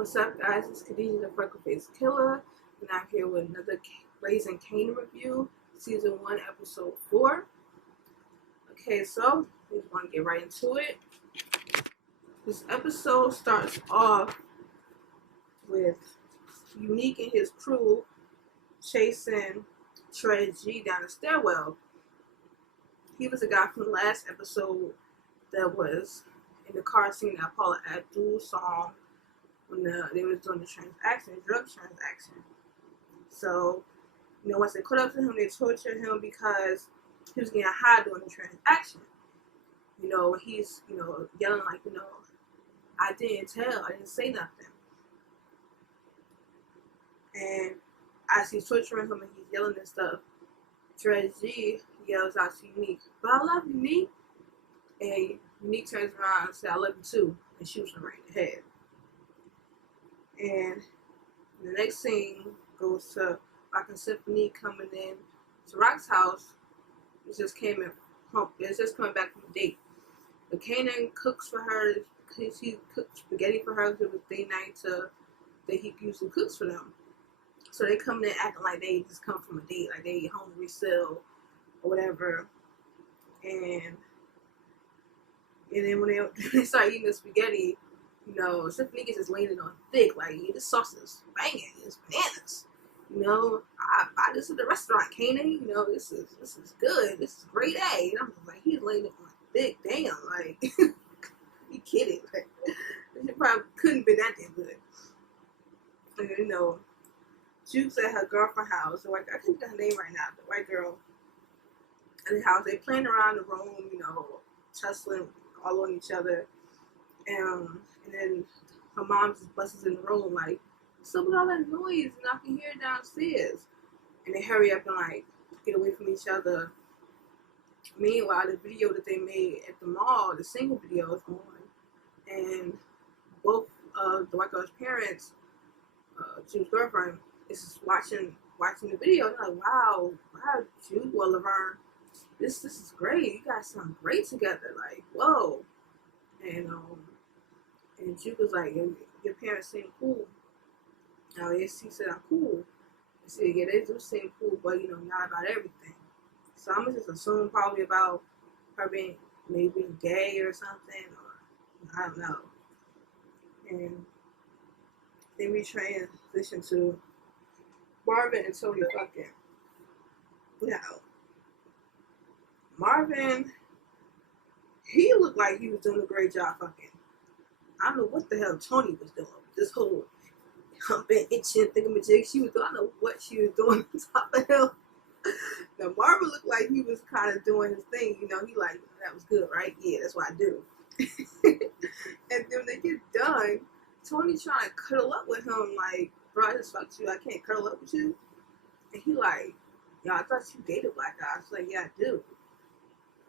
What's up, guys? It's Khadijah, the Freckle Face Killer, and I'm here with another Raising Kanan review, Season 1, Episode 4. Okay, so we just want to get right into it. This episode starts off with Unique and his crew chasing Trey G down the stairwell. He was the guy from the last episode that was in the car singing that Paula Abdul song when they was doing the drug transaction. So, once they caught up to him, they tortured him because he was getting high during the transaction. He's, yelling like, I didn't tell, I didn't say nothing. And as he's torturing him and he's yelling and stuff, Dre G yells out to Unique, but I love you, Unique. And Unique turns around and says, I love you too, and shoots him right in the head. And the next scene goes to Rock and Symphony coming in to Rock's house. It's just coming back from a date. But Kanan cooks for her because he cooked spaghetti for her because it was day night that he usually cooks for them. So they come in acting like they just come from a date, like they hungry still or whatever. And then when they start eating the spaghetti, Symphony gets just laying it on thick, like, this sauce is banging, it's bananas. I buy this at the restaurant, Kanan. This is good. This is grade A. And I'm just like, he's laying it on thick. Damn, like, you kidding? Like, it probably couldn't be that damn good. And Juke's at her girlfriend's house. The white girl, I can't think of her name right now. The white girl at the house. They playing around the room, tussling all on each other. And then her mom just busts in the room like, what's up with all that noise? And I can hear it downstairs. And they hurry up and like get away from each other. Meanwhile, the video that they made at the mall, the single video is on. And both the white girl's parents, Jude's girlfriend, is just watching the video. And they're like, wow, Jude, well, Laverne, this is great. You guys sound great together. Like, whoa. And Jude was like, your parents seem cool. He said, I'm cool. He said, yeah, they do seem cool, but, not about everything. So I'm going to just assume probably about her being maybe gay or something, or I don't know. And then we transition to Marvin and Tony fucking. Now, Marvin, he looked like he was doing a great job fucking. I don't know what the hell Tony was doing. This whole humping, itching, thingamajig she was doing. I don't know what she was doing on top of him. Now, Marvin looked like he was kind of doing his thing. He like, that was good, right? Yeah, that's what I do. And then when they get done, Tony trying to cuddle up with him like, bro, I just fucked you. I can't cuddle up with you. And he like, yo, I thought you dated black guys. Like, yeah, I do.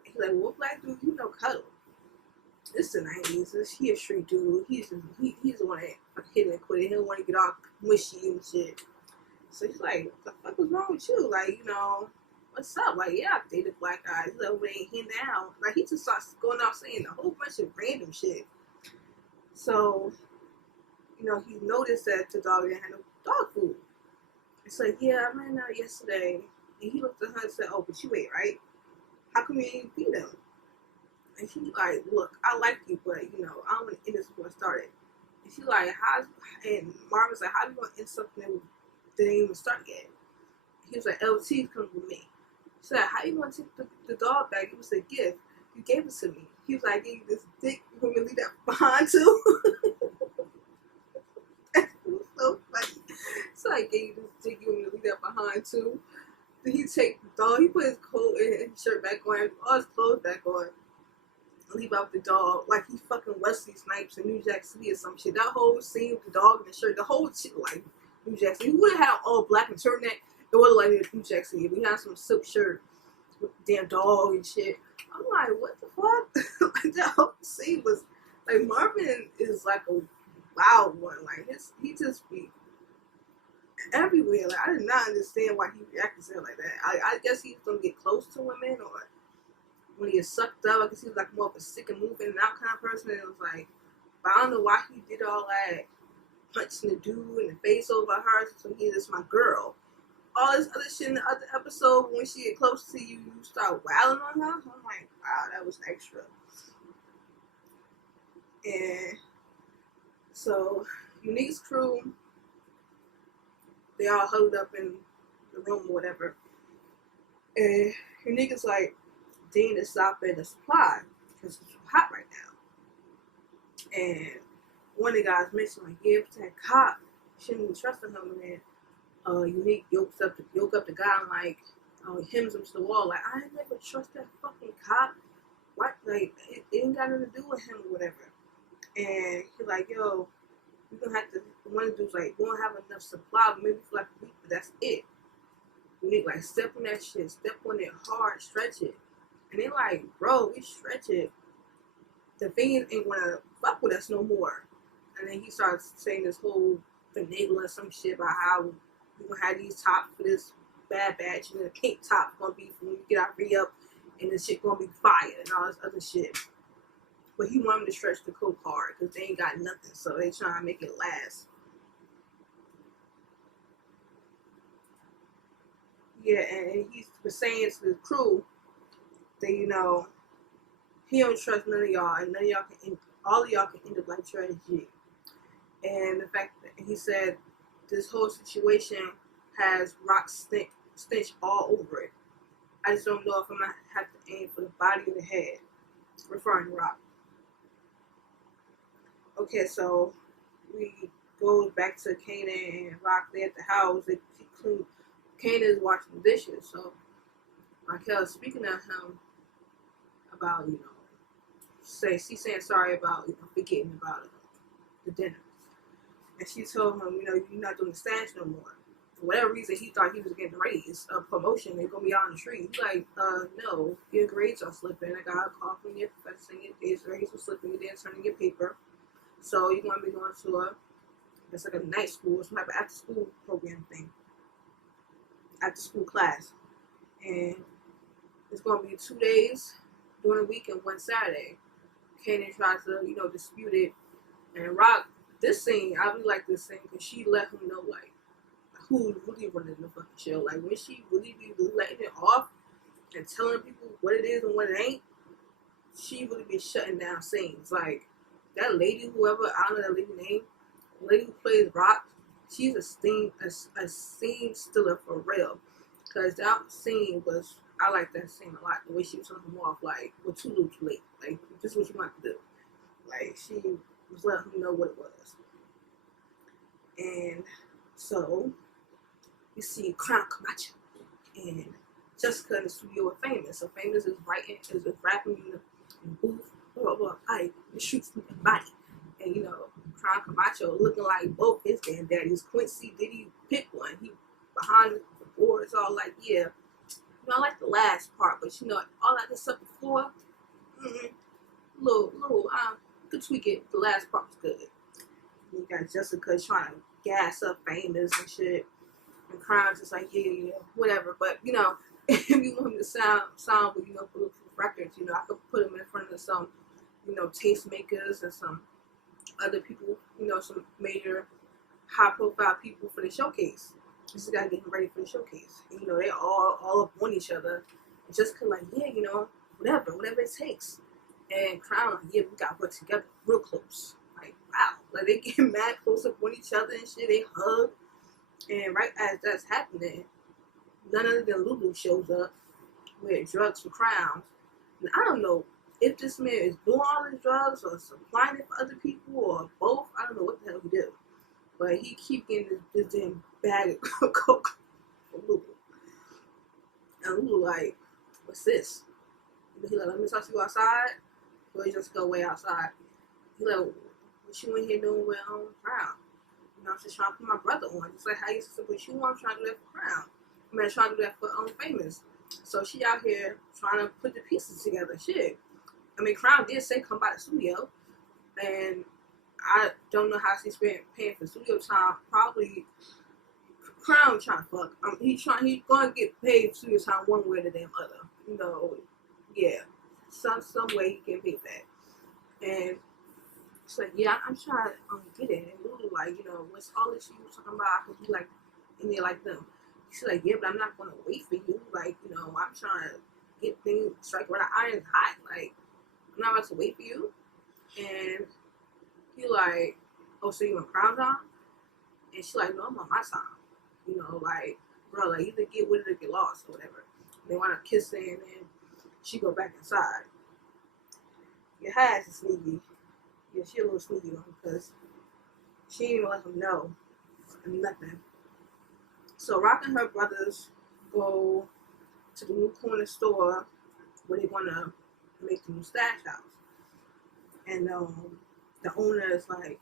And he's like, what black dude you cuddle? It's the 90s. He a street dude. He's the one that hit and quit. He don't want to get all mushy and shit. So he's like, what the fuck is wrong with you? Like, what's up? Like, yeah, I dated black guys. He's like, wait, he now. Like, he just starts going off saying a whole bunch of random shit. So, he noticed that the dog didn't have no dog food. It's like, yeah, I ran out yesterday. And he looked at her and said, oh, but you ate, right? How come you ain't feed them? And she like, look, I like you, but, I don't want to end this before it started. And she like, and Marvin's like, how you going to end something that didn't even start yet? He was like, LT's coming with me. She said, how you going to take the dog back? It was a gift. You gave it to me. He was like, I gave you this dick. You want me to leave that behind too? It was so funny. So I gave you this dick. You want me to leave that behind too? Then he take the dog. He put his coat and his shirt back on. All his clothes back on. Leave out the dog like he fucking Wesley Snipes in New Jack City or some shit. That whole scene with the dog and the shirt, the whole shit like New Jack City. He would have had all black and turtleneck. It would have like New Jack City. We had some silk shirt with the damn dog and shit. I'm like, what the fuck? Like, that whole scene was like, Marvin is like a wild one. Like, he just be everywhere. Like, I did not understand why he reacted to her like that. I guess he was gonna get close to women, or when he gets sucked up, I guess he was like more of a sick and moving and out kind of person. And it was like, but I don't know why he did all that punching the dude in the face over her. So he is my girl. All this other shit in the other episode, when she get close to you, you start wailing on her. I'm like, wow, that was extra. And so, Unique's crew, they all huddled up in the room or whatever. And Unique is like, Dean is stopping the supply because it's hot right now. And one of the guys mentioned, like, yeah, if that cop shouldn't be trusting him. And then Unique yoke up the guy and, like, hems him to the wall. Like, I never trust that fucking cop. What? Like, it ain't got nothing to do with him or whatever. And he's like, yo, we're gonna have to, one of the dudes like, we don't have enough supply, maybe for like a week, but that's it. You need like step on that shit, step on it hard, stretch it. And they like, bro, we stretch it. The thing ain't gonna fuck with us no more. And then he starts saying this whole finagling some shit about how we're gonna have these tops for this bad batch, and then the pink top gonna be for when we get our re-up, and the shit gonna be fire and all this other shit. But he wanted to stretch the coke hard because they ain't got nothing, so they trying to make it last. Yeah, and he was saying to the crew that, you know, he don't trust none of y'all, and none of y'all can, all of y'all can end up like trash G. And the fact that he said this whole situation has rock stench all over it. I just don't know if I'm gonna have to aim for the body or the head, referring to Rock. Okay, so we go back to Kanan and Rock. They at the house. They clean. Kanan is washing the dishes. So Raquel is speaking to him about, you know, she's saying sorry about, you know, forgetting about the dinner. And she told him, you know, you're not doing the stash no more. For whatever reason, he thought he was getting a raise, a promotion. They're gonna be out on the street. He's like, no, your grades are slipping. I got a call from your professor saying your grades were slipping. You didn't turn in your paper. So you're going to be going to it's like a night school, some type of after school program thing. After school class. And it's going to be 2 days during the week and 1 Saturday. Kanan tries to, you know, dispute it. And Rock, this scene, I really like this scene because she let him know, like, who's really running the fucking show. Like, when she really be letting it off and telling people what it is and what it ain't, she really be shutting down scenes. Like, that lady, whoever, I don't know that lady's name, the lady who plays Rock, she's a scene stealer for real. Because that scene was, I like that scene a lot. The way she was telling him off, like, we're too late. Like, this is what you want to do. Like, she was letting him know what it was. And so, you see Crown Camacho and Jessica in the studio with Famous. So Famous is writing, is rapping in the booth. Blah, blah, blah, the streets looking body. And, you know, Crown Camacho looking like both his damn daddies. Quincy, did he pick one? He behind the boards, all like, yeah. You know, I like the last part, but, you know, all that stuff before, could tweak it. The last part was good. You got Jessica trying to gas up Famous and shit. And Crown just like, yeah, whatever. But, you know, if you want him to sound, you know, for records, you know, I could put him in front of some, you know, tastemakers and some other people, you know, some major high-profile people for the showcase. Just gotta get him ready for the showcase. And, you know, they all up on each other. And just kind of like, yeah, you know, whatever it takes. And Crown, like, yeah, we gotta work together real close. Like, wow. Like, they get mad close up on each other and shit. They hug. And right as that's happening, none other than Lulu shows up with drugs for Crown. And I don't know if this man is doing all his drugs or supplying it for other people or both. I don't know what the hell he do. But he keep getting this damn bag of coke from Lulu. And Lulu like, what's this? And he like, let me talk to you outside. Or he just go way outside. He like, what you in here doing with Crown? You know, I'm just trying to put my brother on. Just like how you said, but you want, I'm trying to do that for Crown. I mean, I'm trying to do that for Famous. So she out here trying to put the pieces together. Shit. I mean, Crown did say come by the studio. And I don't know how she's been paying for studio time. Probably Crown trying to fuck. He's going to get paid for studio time one way or the damn other. You know, yeah. Some way he can pay that. And She's like, yeah, I'm trying to get it. And Lulu like, you know, what's all this you talking about? I could be like, in there like them. She's like, yeah, but I'm not gonna wait for you. Like, you know, I'm trying to get things strike where the iron's hot. Like, I'm not about to wait for you. And he like, oh, so you on Crown Time? And she like, no, I'm on my time. You know, like, bro, like, either get with it or get lost or whatever. They want to kiss her, and then she go back inside. Your ass is sneaky. Yeah, she a little sneaky one because she didn't even let him know nothing. So Rock and her brothers go to the new corner store where they want to make the new stash house. And the owner is like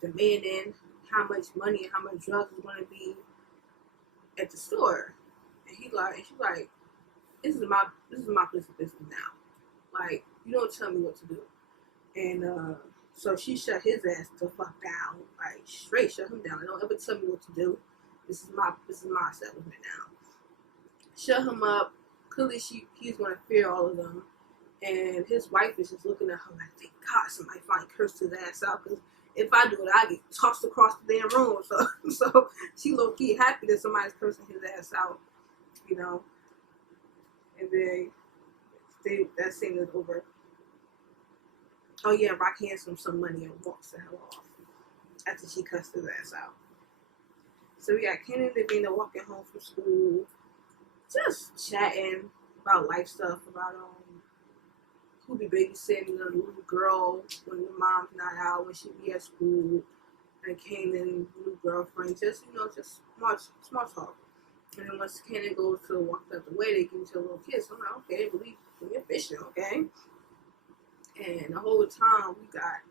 demanding how much money and how much drugs is going to be at the store. And she's like, this is my place of business now. Like, you don't tell me what to do. And so she shut his ass the fuck down. Like, straight shut him down. Don't ever tell me what to do. This is my establishment now. Shut him up. Clearly he's gonna fear all of them. And his wife is just looking at her like, thank God somebody finally cursed his ass out, because if I do it, I get tossed across the damn room. So she low-key happy that somebody's cursing his ass out, you know. And then that scene is over. Oh yeah, Rock hands him some money and walks the hell off after she cussed his ass out. So we got Kanan and Davina walking home from school, just chatting about life stuff, about who be babysitting the little girl when the mom's not out, when she be at school, and Kanan, new girlfriend, just, you know, just small talk. And then once Kanan goes to walk out the way, they give each other a little kiss. I'm like, okay, believe we're fishing, okay? And the whole time we got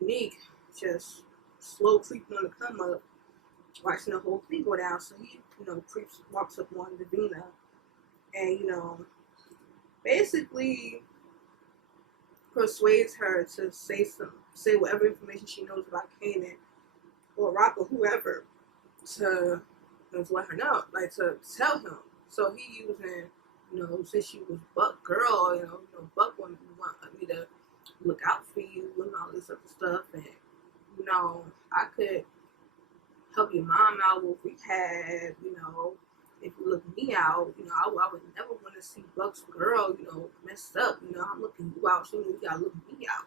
Unique just slow creeping on the come up, watching the whole thing go down. So he, you know, walks up on Davina, and, you know, basically persuades her to say whatever information she knows about Kanan or Rock or whoever to let her know, like to tell him. So he using, you know, since she was Buck girl, you know, Buck wanted me to look out for you and all this other stuff, and, you know, I could help your mom out with rehab, you know, if you look me out, you know, I would never want to see Buck's girl, you know, messed up, you know, I'm looking you out, so you gotta look me out.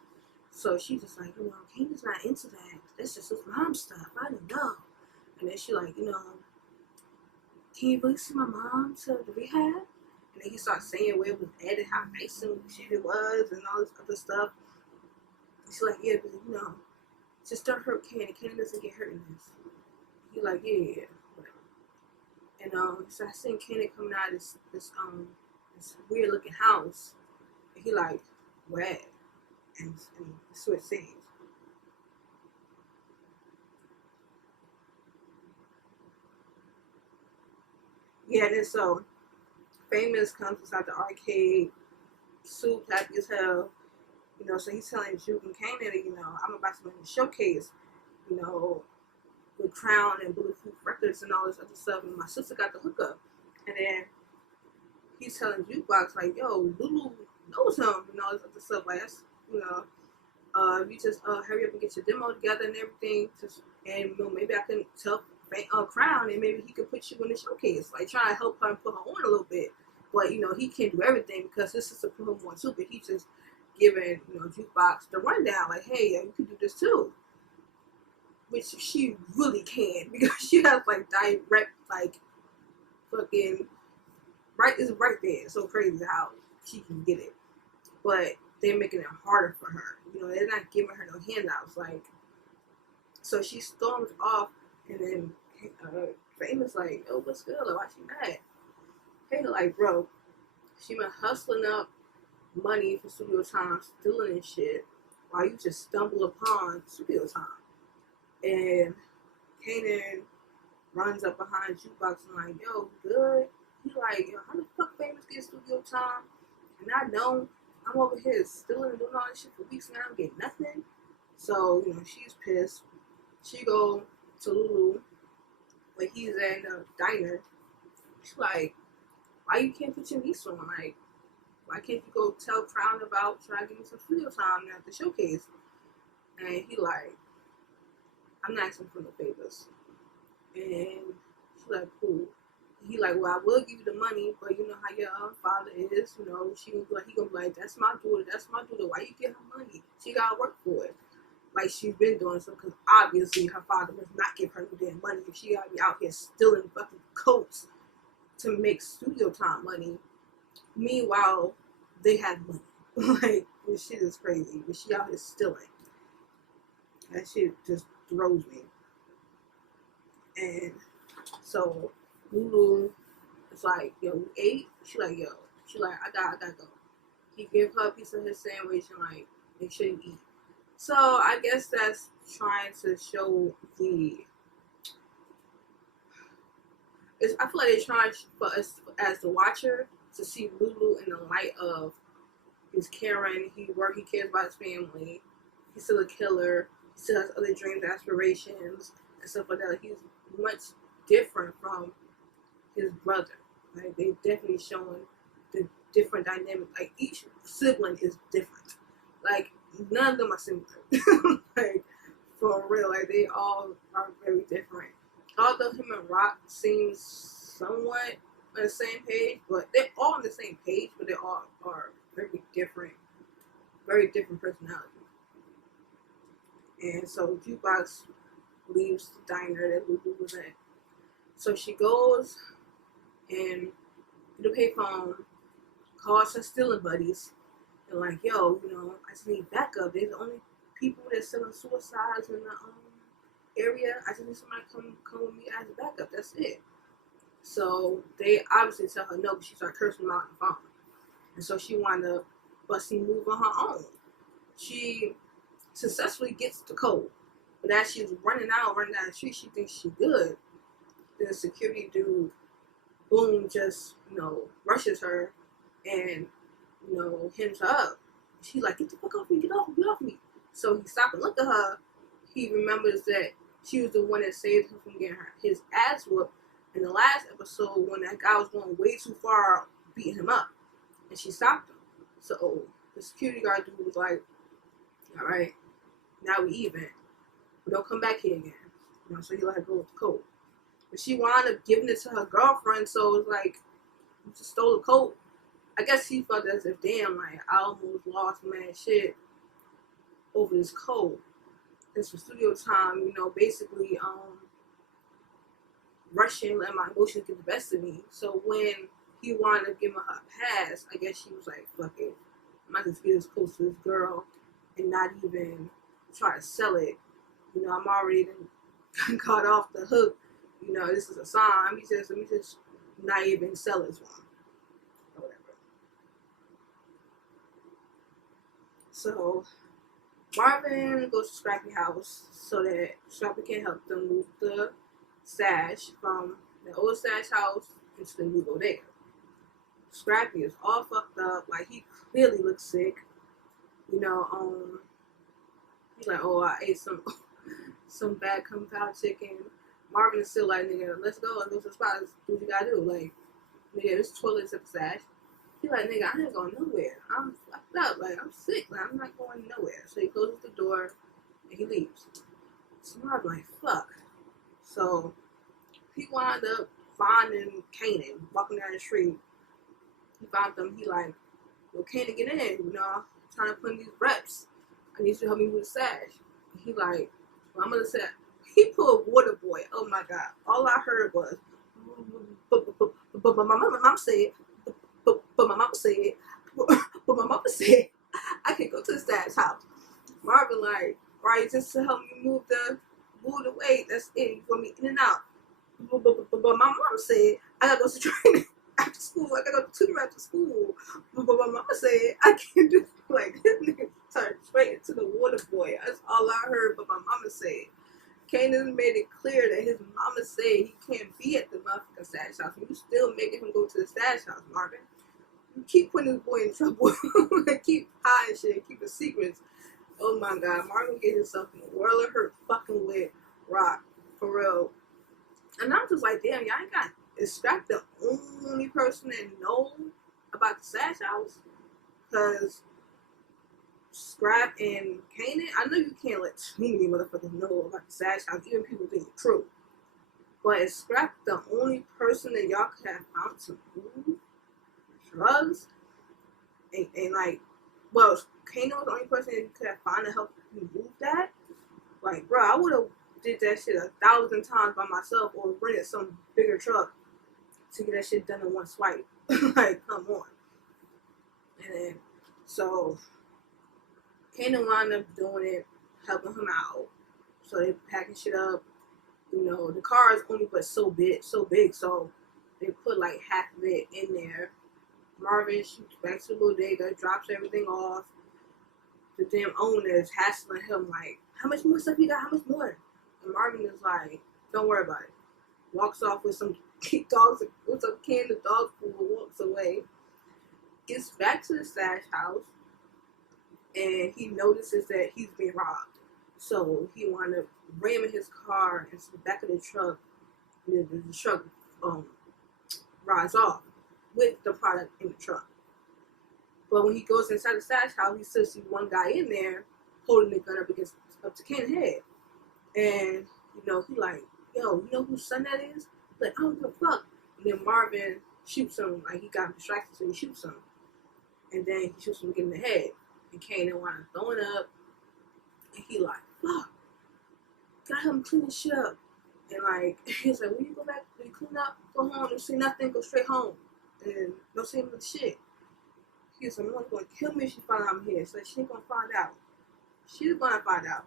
So she's just like, you know, Kanan's not into that. That's just his mom stuff. I don't know. And then she like, you know, can you really see my mom to the rehab? And then he starts saying where it was at and how nice and shit it was and all this other stuff. And she's like, yeah, but, you know, just don't hurt Kanan. Kanan doesn't get hurt in this. He's like, yeah, whatever. And so I seen Kanan coming out of this weird looking house. And he like, where? And switch scenes. Yeah, and then so Famous comes inside the arcade, super happy as hell. You know, so he's telling Juke and Kanan, you know, I'm about to make a showcase, you know, with Crown and Bulletproof Records and all this other stuff. And my sister got the hookup. And then he's telling Jukebox, like, yo, Lulu knows him and all this other stuff. Like, that's, you know, you just hurry up and get your demo together and everything. And, you know, maybe I can tell Crown and maybe he could put you in the showcase. Like, try to help her and put her on a little bit. But, you know, he can't do everything because this is a put him on too. But he's just giving, you know, Jukebox the rundown. Like, hey, you can do this too. Which she really can, because she has like direct, like, fucking right is right there. It's so crazy how she can get it, but they're making it harder for her. You know, they're not giving her no handouts. Like, so she storms off, and then Famous like, yo, what's good? Like, why she mad? Hey, like, bro, she been hustling up money for studio time, stealing and shit, while you just stumble upon studio time. And Kanan runs up behind Jukebox and like, yo, good? He like, yo, how the fuck Famous get studio time? And I know I'm over here stealing and doing all this shit for weeks and I don't get nothing. So, you know, she's pissed. She go to Lulu when he's in the diner. She's like, why you can't put your niece on? Like, why can't you go tell Crown about trying to give me some studio time at the showcase? And he like, I'm not asking for no favors. And she's like, cool. He like, well, I will give you the money, but you know how your father is, you know, she gonna be like, he gonna be like, that's my daughter, why you give her money? She gotta work for it. Like she's been doing so, because obviously her father does not give her no damn money if she gotta be out here stealing fucking coats to make studio time money. Meanwhile, they have money. Like, this shit is crazy. But she out here stealing. That shit just throws me. And so Lulu is like, yo, you ate? She like, yo. She like, I gotta go. He give her a piece of his sandwich and like, make sure you eat. So I guess that's trying to show I feel like they're trying for us as the watcher to see Lulu in the light of he's caring, he cares about his family, he's still a killer, he still has other dreams, aspirations, and stuff like that. He's much different from his brother. Like they definitely showing the different dynamic. Like each sibling is different. Like none of them are similar. Like for real, like they all are very different. Although him and Rock seems somewhat on the same page, but they're all on the same page, but they all are very different personalities. And so Jukebox leaves the diner that Lulu was at. So she goes and the payphone, calls her stealing buddies, and like, yo, you know, I just need backup. They're the only people that's selling suicides in the area. I just need somebody to come with me as a backup. That's it. So they obviously tell her no, but she started cursing them out on the phone. And so she wound up busting move on her own. She successfully gets the code. But as she's running down the street, she thinks she's good. Then the security dude, boom, just, you know, rushes her and, you know, hits her up. She's like, get the fuck off me, get off me. So he stopped and looked at her. He remembers that she was the one that saved him from getting his ass whooped in the last episode when that guy was going way too far, beating him up. And she stopped him. So the security guard dude was like, all right, now we even. But don't come back here again. You know, so he let her go with the coat. But she wound up giving it to her girlfriend, so it was like, you just stole the coat. I guess he felt as if, damn, like, I almost lost mad shit over this coat. This for studio time, you know, basically, rushing, letting my emotions get the best of me. So when he wound up giving her a pass, I guess she was like, fuck it. I might just get as close to this girl and not even try to sell it. You know, I'm already caught off the hook. You know, this is a sign. Let me just not even sell this one. Or whatever. So Marvin goes to Scrappy house so that Scrappy can help them move the stash from the old stash house into the new bodega. Scrappy is all fucked up. Like, he clearly looks sick. You know, he's like, oh, I ate some bad kung pao chicken. Marvin is still like, nigga, let's go and go to the spot. Do what you gotta do. Like, nigga, this toilet's at the stash. He like, nigga, I ain't going nowhere. I'm fucked up. Like, I'm sick. Like, I'm not going nowhere. So he closes the door and he leaves. So Marvin like, fuck. So he wound up finding Kanan walking down the street. He found them. He like, well, Kanan, get in. You know, I'm trying to put in these reps. I need you to help me with the stash. And he like, well, I'm gonna say. He pulled Water Boy. Oh my God! All I heard was, but my mom said, but my mama said, but my mama said, I can go to the stash house. Marvin like, right, just to help me move the weight. That's it. You want me in and out. But my mom said, I gotta go to training after school. I gotta go to tutor after school. But my mama said, I can't do like this. Nigga turned straight into the Water Boy. That's all I heard. But my mama said. Kanan made it clear that his mama said he can't be at the motherfucking stash house. And you still making him go to the stash house, Marvin. You keep putting this boy in trouble. Keep hiding shit. Keep the secrets. Oh my God. Marvin get himself in a world of hurt fucking with Rock. For real. And I'm just like, damn, y'all ain't got, is Scrap the only person that know about the stash house? Because Scrap and Kanan, I know you can't let too many motherfuckers know about the Sash House, even people think it's true. But is Scrap the only person that y'all could have found to move drugs? And like, well, Kanan was the only person that you could have found to help you move that? Like, bro, I would have did that shit 1,000 times by myself or rented some bigger truck to get that shit done in one swipe. Like, come on. And then, so, Kanan wound up doing it, helping him out. So they packing shit up. You know, the car is only but so big, so they put like half of it in there. Marvin shoots back to the bodega, drops everything off. The damn owner is hassling him like, how much more stuff you got? How much more? And Marvin is like, don't worry about it. Walks off with some dogs, with some can of dog food, walks away. Gets back to the Stash House, and he notices that he's being robbed. So he wound up ramming his car into the back of the truck. And the truck rides off with the product in the truck. But when he goes inside the Stash House, he still sees one guy in there holding the gun up to Ken's head. And, you know, he like, yo, you know whose son that is? Like, I don't give a fuck. And then Marvin shoots him, like he got distracted, so he shoots him. And then he shoots him again in the head. And Kanan wound up throwing up. And he like, fuck. Got him clean this shit up. And like, he's like, when you go back, when you clean up, go home, don't see nothing, go straight home. And don't see him with shit. He's like, I'm going to kill me if she find out I'm here. So she ain't going to find out. She's going to find out.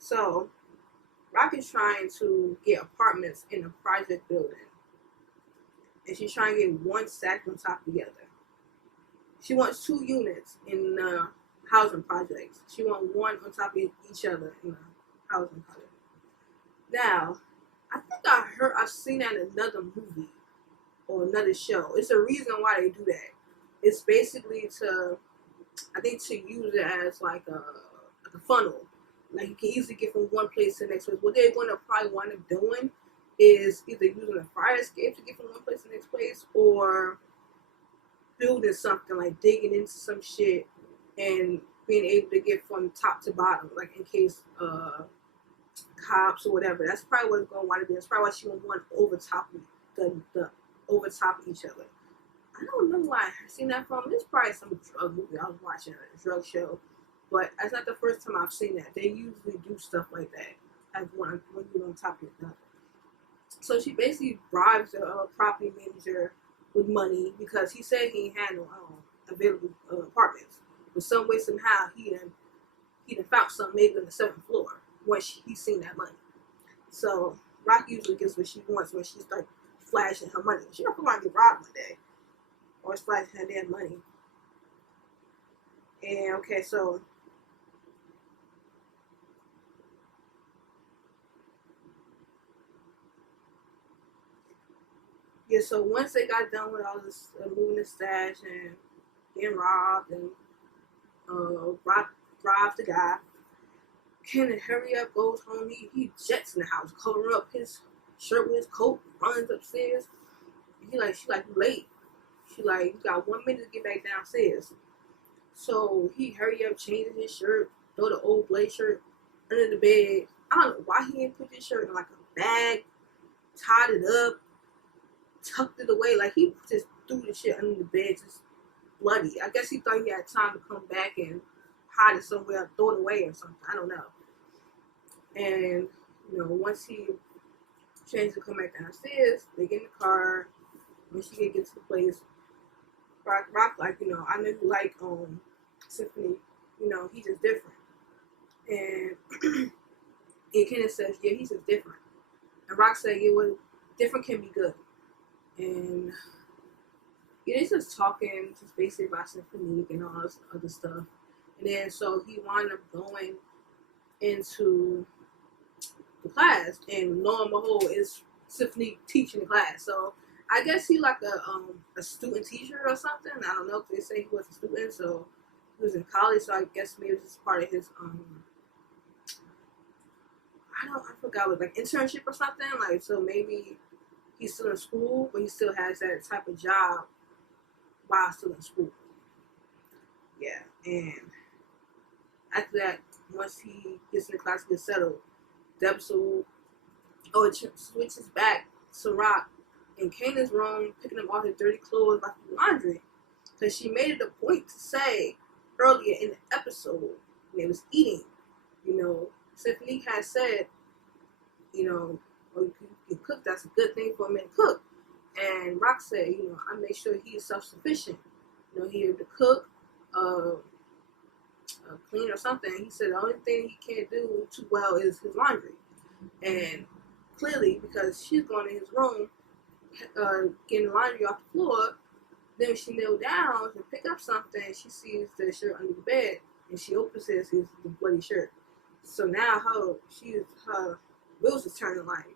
So, Rocky's trying to get apartments in a project building. And she's trying to get one stacked on top together. She wants 2 units in housing projects. She wants one on top of each other in the housing project. Now, I think I've seen that in another movie or another show. It's a reason why they do that. It's basically to use it as like a funnel. Like you can easily get from one place to the next place. What they're going to probably wind up doing is either using a fire escape to get from one place to the next place, or building something like digging into some shit and being able to get from top to bottom, like in case cops or whatever. That's probably what it's going to want to be. That's probably why she won't want over top the over top of each other. I don't know why I've seen that from. It's probably some drug movie I was watching, a drug show. But that's not the first time I've seen that. They usually do stuff like that as when you're on top of another. So she basically bribes the property manager with money because he said he had no available apartments. But some way, somehow, he done found something maybe on the 7th floor once he's seen that money. So Rock usually gets what she wants when she starts flashing her money. She don't come out and get robbed one day. Or flashing her damn money. And okay, so yeah, so once they got done with all this moving the stash and getting robbed and robbed the guy, Kanan hurry up, goes home. He jets in the house, covering up his shirt with his coat, runs upstairs. She like, you late. She like, you got 1 minute to get back downstairs. So he hurry up, changes his shirt, throw the old Blade shirt under the bed. I don't know why he didn't put his shirt in like a bag, tied it up, tucked it away. Like he just threw the shit under the bed, just bloody. I guess he thought he had time to come back and hide it somewhere, throw it away or something. I don't know. And you know, once he changed to come back downstairs, they get in the car. When she gets to the place, Rock like, you know, I know you like Symphony, you know, he's just different. And Kenneth says, yeah, he's just different. And Rock said, yeah, well, different can be good. And yeah, they're just talking, just basically about Symphony and all this other stuff. And then so he wound up going into the class, and lo and behold, it's Symphony teaching the class. So I guess he like a student teacher or something. I don't know if they say he was a student, so he was in college. So I guess maybe it was just part of his I forgot what, like internship or something. Like so maybe he's still in school, but he still has that type of job while still in school. Yeah, and after that, once he gets in the class, gets settled, the episode, it switches back to Rock in Kanan's room, picking up all his dirty clothes, about to do laundry. Because she made it a point to say earlier in the episode when they was eating, Stephanie had said, you can cook, that's a good thing for a man to cook. And Rock said, I make sure he is self-sufficient. He able to cook, clean or something. He said the only thing he can't do too well is his laundry. And clearly, because she's going in his room, getting laundry off the floor, then when she kneeled down to pick up something, she sees the shirt under the bed, and she opens it and sees the bloody shirt. So now her wheels is turning like,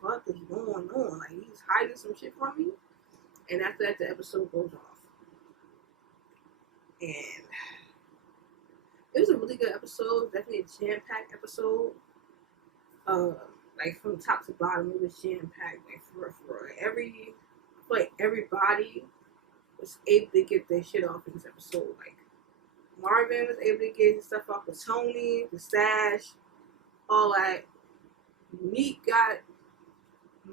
what is going on? Like, he's hiding some shit from me. And after that, the episode goes off. And it was a really good episode, definitely a jam-packed episode. Like from top to bottom, it was jam-packed. Like for everybody was able to get their shit off in this episode. Like Marvin was able to get his stuff off with Tony, the stash, all that. Meek got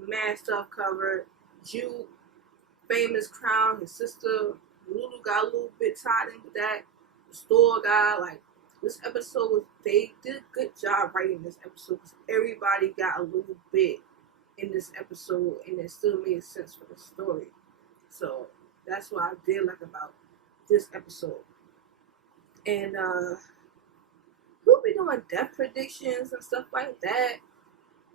mad stuff covered. Jude, famous crown, his sister Lulu got a little bit tied in with that. The store guy, like this episode they did a good job writing this episode because everybody got a little bit in this episode and it still made sense for the story. So that's what I did like about this episode. And we'll be doing death predictions and stuff like that.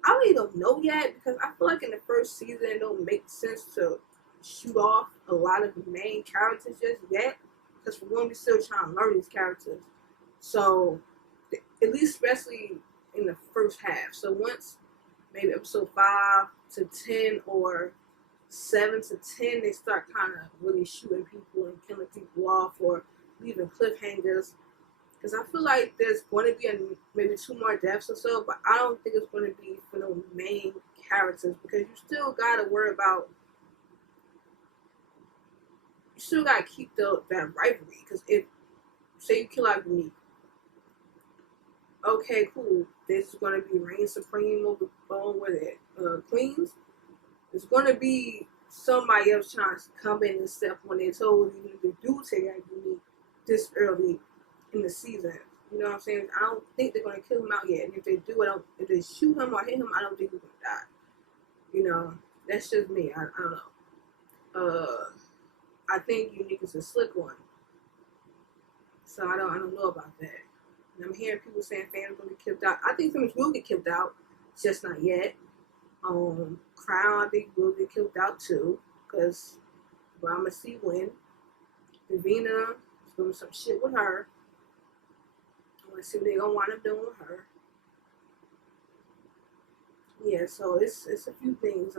I really don't know yet because I feel like in the first season it don't make sense to shoot off a lot of the main characters just yet. Because for one, we're still trying to learn these characters. So, at least especially in the first half. So once maybe episode 5 to 10 or 7 to 10, they start kind of really shooting people and killing people off or leaving cliffhangers. Because I feel like there's going to be maybe 2 more deaths or so, but I don't think it's going to be for the main characters because you still got to worry about, you still got to keep that rivalry. Because if, say you kill out Unique, okay, cool, this is going to be reign supreme over Queens. It's going to be somebody else trying to come in and step when they told you to do take out Unique this early in the season. You know what I'm saying? I don't think they're going to kill him out yet. And if they do, if they shoot him or hit him, I don't think he's going to die. That's just me. I don't know. I think Unique is a slick one. So I don't know about that. And I'm hearing people saying fans will get killed out. I think fans will get killed out, just not yet. Crown, I think, will get killed out too. Because, I'm going to see when. Davina is doing some shit with her. I want to see what they're going to wind up doing with her. Yeah, so it's a few things.